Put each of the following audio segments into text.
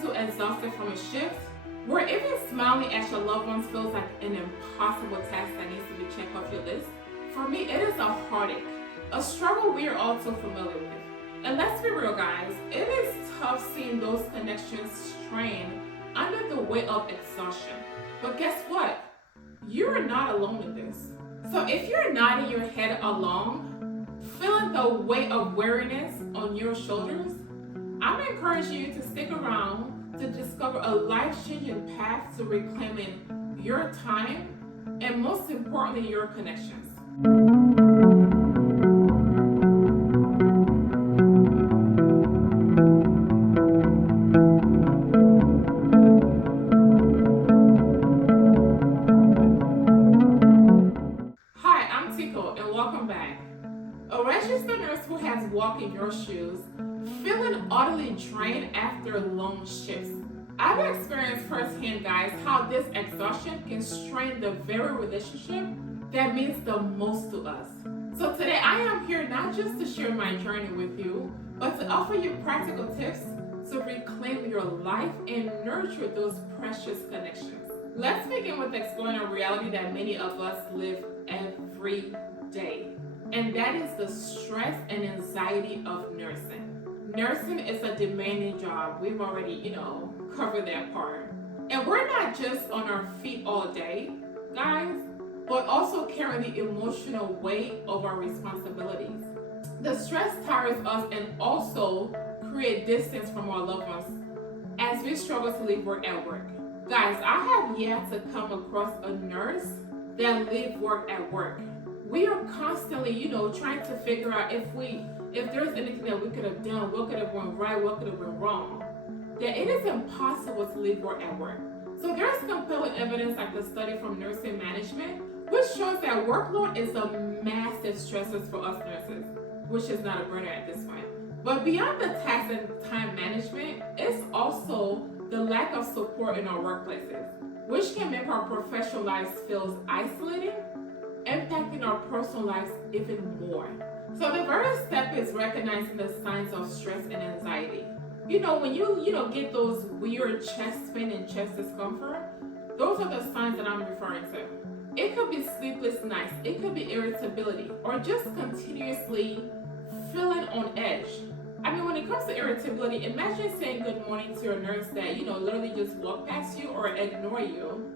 too exhausted from a shift, where even smiling at your loved ones feels like an impossible task that needs to be checked off your list? For me, it is a heartache, a struggle we are all too familiar with. And let's be real, guys, it is tough seeing those connections strain under the weight of exhaustion. But guess what? You're not alone in this. So if you're nodding your head along, feeling the weight of weariness on your shoulders, I'm encouraging you to stick around to discover a life-changing path to reclaiming your time and, most importantly, your connections. A registered nurse who has walked in your shoes, feeling utterly drained after long shifts. I've experienced firsthand, guys, how this exhaustion can strain the very relationship that means the most to us. So today I am here not just to share my journey with you, but to offer you practical tips to reclaim your life and nurture those precious connections. Let's begin with exploring a reality that many of us live every day. And that is the stress and anxiety of nursing. Nursing is a demanding job. We've already, covered that part. And we're not just on our feet all day, guys, but also carrying the emotional weight of our responsibilities. The stress tires us and also create distance from our loved ones as we struggle to leave work at work. Guys, I have yet to come across a nurse that leaves work at work. We are constantly, trying to figure out if there's anything that we could have done, what could have went right, what could have went wrong. That it is impossible to leave work at work. So there's compelling evidence like the study from nursing management, which shows that workload is a massive stressor for us nurses, which is not a burner at this point. But beyond the task and time management, it's also the lack of support in our workplaces, which can make our professional lives feel isolating, impacting our personal lives even more. So the first step is recognizing the signs of stress and anxiety. When you get those weird chest pain and chest discomfort, those are the signs that I'm referring to. It could be sleepless nights, it could be irritability, or just continuously feeling on edge. When it comes to irritability, imagine saying good morning to your nurse that, literally just walk past you or ignore you.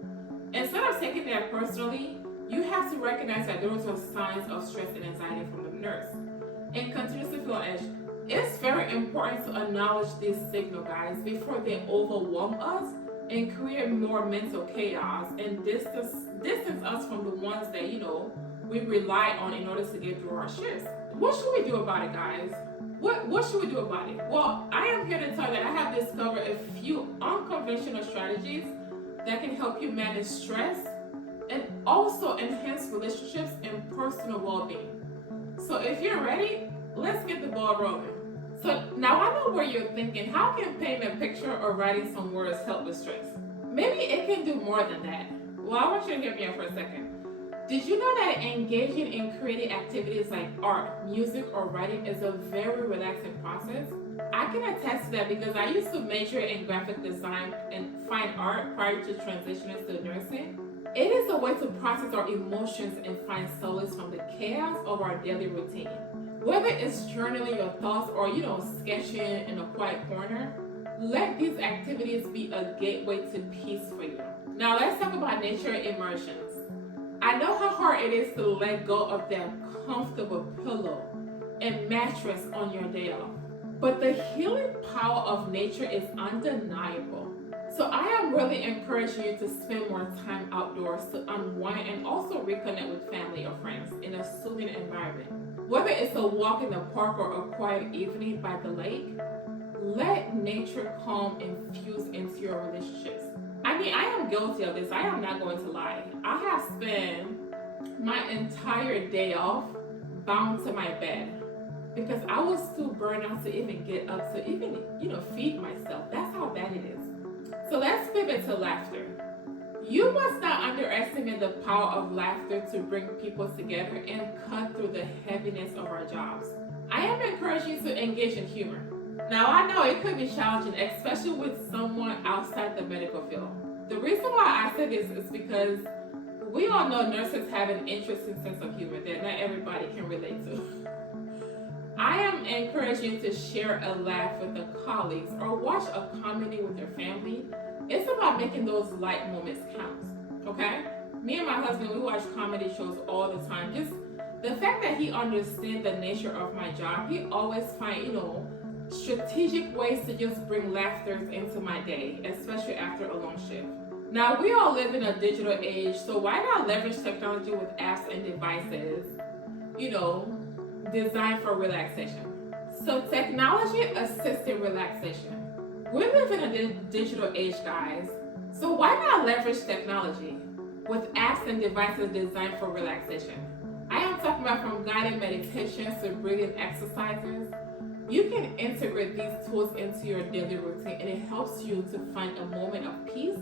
Instead of taking that personally, you have to recognize that those are signs of stress and anxiety from the nurse and continuously feel on edge. It's very important to acknowledge these signals, guys, before they overwhelm us and create more mental chaos and distance us from the ones that, we rely on in order to get through our shifts. What should we do about it, guys? What should we do about it? Well, I am here to tell you that I have discovered a few unconventional strategies that can help you manage stress and also enhance relationships and personal well-being. So if you're ready, let's get the ball rolling. So now I know where you're thinking, how can painting a picture or writing some words help with stress? Maybe it can do more than that. Well, I want you to hear me out for a second. Did you know that engaging in creative activities like art, music, or writing is a very relaxing process? I can attest to that because I used to major in graphic design and fine art prior to transitioning to nursing. It is a way to process our emotions and find solace from the chaos of our daily routine. Whether it's journaling your thoughts or, sketching in a quiet corner, let these activities be a gateway to peace for you. Now let's talk about nature immersions. I know how hard it is to let go of that comfortable pillow and mattress on your day off, but the healing power of nature is undeniable. So I am really encouraging you to spend more time outdoors to unwind and also reconnect with family or friends in a soothing environment. Whether it's a walk in the park or a quiet evening by the lake, let nature calm infuse into your relationships. I am guilty of this. I am not going to lie. I have spent my entire day off bound to my bed because I was too burned out to even get up to even, feed myself. That's how bad it is. So let's pivot to laughter. You must not underestimate the power of laughter to bring people together and cut through the heaviness of our jobs. I am encouraging you to engage in humor. Now, I know it could be challenging, especially with someone outside the medical field. The reason why I say this is because we all know nurses have an interesting sense of humor that not everybody can relate to. I am encouraging you to share a laugh with the colleagues or watch a comedy with your family. It's about making those light moments count, okay? Me and my husband, we watch comedy shows all the time. Just the fact that he understands the nature of my job, he always finds, strategic ways to just bring laughter into my day, especially after a long shift. Now, we all live in a digital age, so why not leverage technology with apps and devices, designed for relaxation? So, technology-assisted relaxation. We live in a digital age, guys, so why not leverage technology with apps and devices designed for relaxation? I am talking about from guided meditations to breathing exercises. You can integrate these tools into your daily routine, and it helps you to find a moment of peace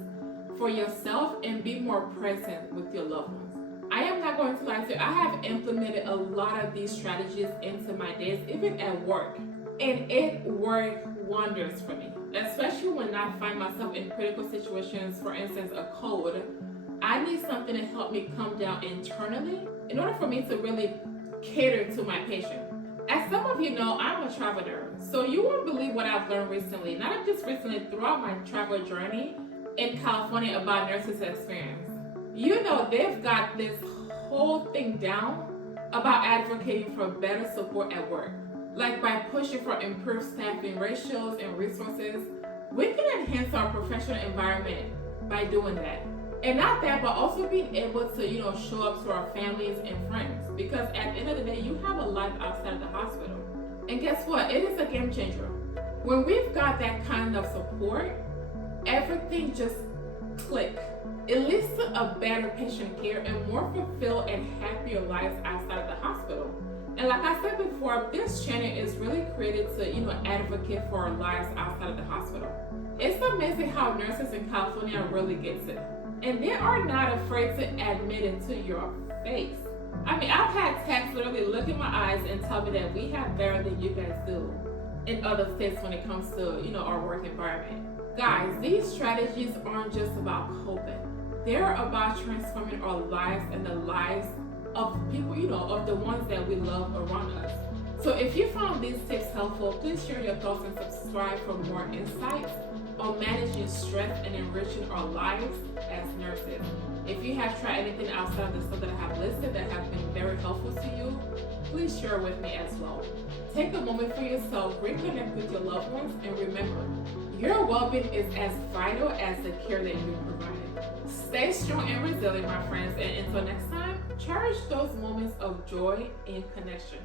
for yourself and be more present with your loved ones. I am not going to lie to you, I have implemented a lot of these strategies into my days, even at work, and it worked wonders for me, especially when I find myself in critical situations. For instance, a cold. I need something to help me come down internally in order for me to really cater to my patient. As some of you know, I'm a travel nurse, so you won't believe what I've learned recently, not just recently, throughout my travel journey in California about nurses' experience. They've got this whole thing down about advocating for better support at work. Like by pushing for improved staffing ratios and resources, we can enhance our professional environment by doing that. And not that, but also being able to, show up to our families and friends. Because at the end of the day, you have a life outside of the hospital. And guess what? It is a game changer. When we've got that kind of support, everything just clicks. It leads to a better patient care and more fulfilled and happier lives outside of the hospital. And like I said before, this channel is really created to, advocate for our lives outside of the hospital. It's amazing how nurses in California really gets it. And they are not afraid to admit it to your face. I mean, I've had techs literally look in my eyes and tell me that we have better than you guys do in other states when it comes to, our work environment. Guys, these strategies aren't just about coping. They're about transforming our lives and the lives of people, of the ones that we love around us. So if you found these tips helpful, please share your thoughts and subscribe for more insights on managing stress and enriching our lives as nurses. If you have tried anything outside of the stuff that I have listed that have been very helpful to you, please share with me as well. Take a moment for yourself, reconnect with your loved ones, and remember, your well-being is as vital as the care that you provided. Stay strong and resilient, my friends, and until next time, cherish those moments of joy and connection.